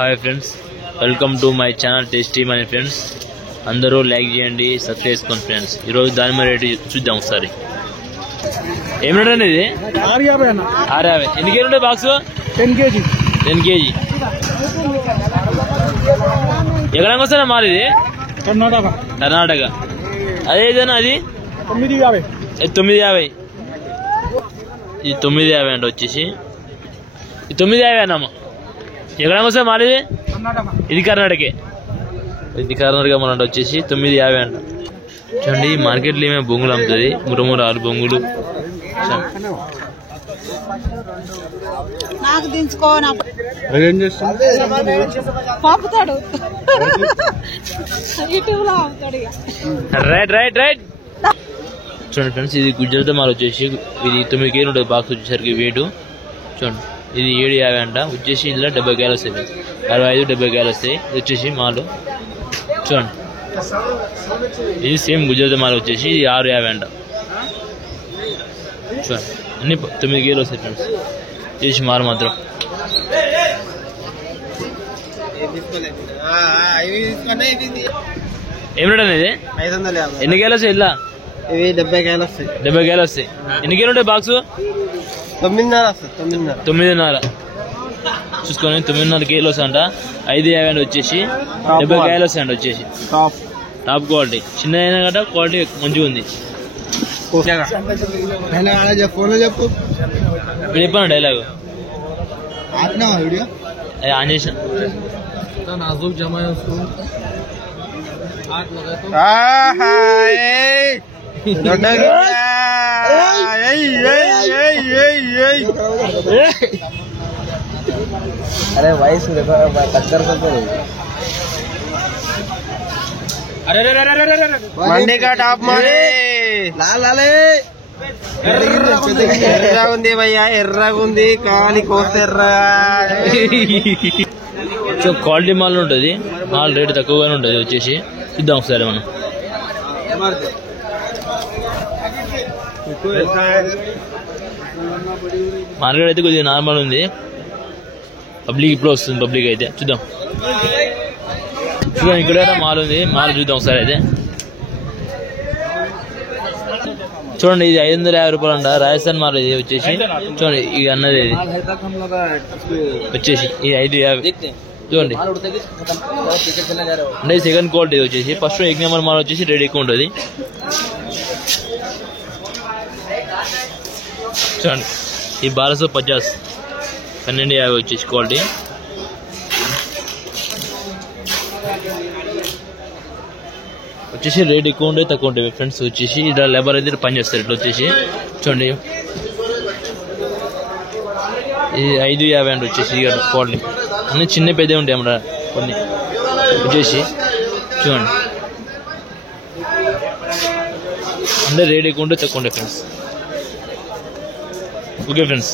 Hi friends, welcome to my channel tasty money friends. అందరూ like చేయండి, subscribe చేసుకోండి friends. ఈరోజు దానిమ్మ రేటు చూద్దాం ఒకసారి. ఏం రేట్ అండి ఇది? 650. ఎన్ని కేజీ ఉంటాయి బాక్స్? 10 kg. 10 kg. ఎక్కడానికి వస్తారా మాది? ఇది కర్ణాటక. అదేదన్నా అది 950. 950. ఇది 950 అండి. వచ్చేసి ఇది 950 అన్నమ్మా. ఎక్కడానికి వస్తా మాది? ఇది కర్ణాటకే. ఇది కర్ణాటక మన వచ్చేసి 950 అంట. చూడండి, మార్కెట్లో ఏమేమి బొంగులు అమ్ముతుంది. మురముర 6 బొంగులు. Right right right. చూడండి ఫ్రెండ్స్, ఇది గుజరాత్ మాల్ వచ్చేసి ఇది 9 kg ఉంటుంది బాక్స్ వచ్చేసరికి వెయిట్. చూడండి, ఇది 750 అంట. వచ్చేసి ఇలా 70 kg వస్తాయి. 65-70 kg వస్తాయి. ఇది వచ్చేసి మాల్. చూడండి, ఇది సేమ్ గుజరాత్ మాల్ వచ్చేసి ఇది 650 అంట. చూడండి, అన్ని 9 kg వస్తాయి ఫ్రెండ్స్. చేసి మాల్ మాత్రం ఏం రేట్ అనేది? 550. ఎన్ని కేలు వస్తాయి? ఇలా ఇవి 70 kg వస్తాయి. 70 kg వస్తాయి. ఎన్ని కేలు ఉంటాయి బాక్స్? 9.5 వస్తాయి. 9.5. చూసుకొని 9.5 kg అంట. 550 వచ్చేసి 70 kg వస్తాయండి. వచ్చేసి టాప్ క్వాలిటీ. చిన్న అయినా కదా క్వాలిటీ మంచిగా ఉంది. ఫోన్ చెప్పు, ఇప్పుడు చెప్పాను డైలాగ్. వీడియో ఆన్ చేసిన. नाजुक जमा है उसको अरे वाइस देखो टक्कर करते मंडी का टॉप मारे लाल लाले ఎర్రగా ఉంది భయ్యా, ఎర్రగా ఉంది. కాలి కోస్తే ఎర్ర. సో క్వాలిటీ మాల్ ఉంటుంది. మాల్ రేటు తక్కువగానే ఉంటుంది. వచ్చేసి చూద్దాం ఒకసారి మనం. మార్కెట్ అయితే కొద్దిగా నార్మల్ ఉంది. పబ్లిక్ ఇప్పుడు వస్తుంది. పబ్లిక్ అయితే చూద్దాం. ఇక్కడ మాల్ ఉంది. మాల్ చూద్దాం ఒకసారి అయితే. చూడండి, ఇది 550 రూపాయలు అంట. రాజస్థాన్ మాల్ ఇది వచ్చేసి. చూడండి, ఇది అన్నది ఇది వచ్చేసి ఇది 550. చూడండి, అంటే సెకండ్ క్వాలిటీ వచ్చేసి. ఫస్ట్ 1 నెంబర్ మాల్ వచ్చేసి రేట్ ఎక్కువ ఉంటుంది. చూడండి, ఈ 1250 1250 వచ్చేసి క్వాలిటీ. వచ్చేసి రేట్ ఎక్కువ ఉండే తక్కువ ఉంటాయి ఫ్రెండ్స్. వచ్చేసి ఇలా లేబర్ అయితే పని చేస్తారు. ఇట్లా వచ్చేసి చూడండి, ఇది 550 అండి. వచ్చేసి క్వాలిటీ అన్ని చిన్న పెద్ద ఉంటాయి అన్నమాట కొన్ని. వచ్చేసి చూడండి, అంటే రేట్ ఎక్కువ ఉంటే తక్కువ ఉంటాయి ఫ్రెండ్స్. Okay friends.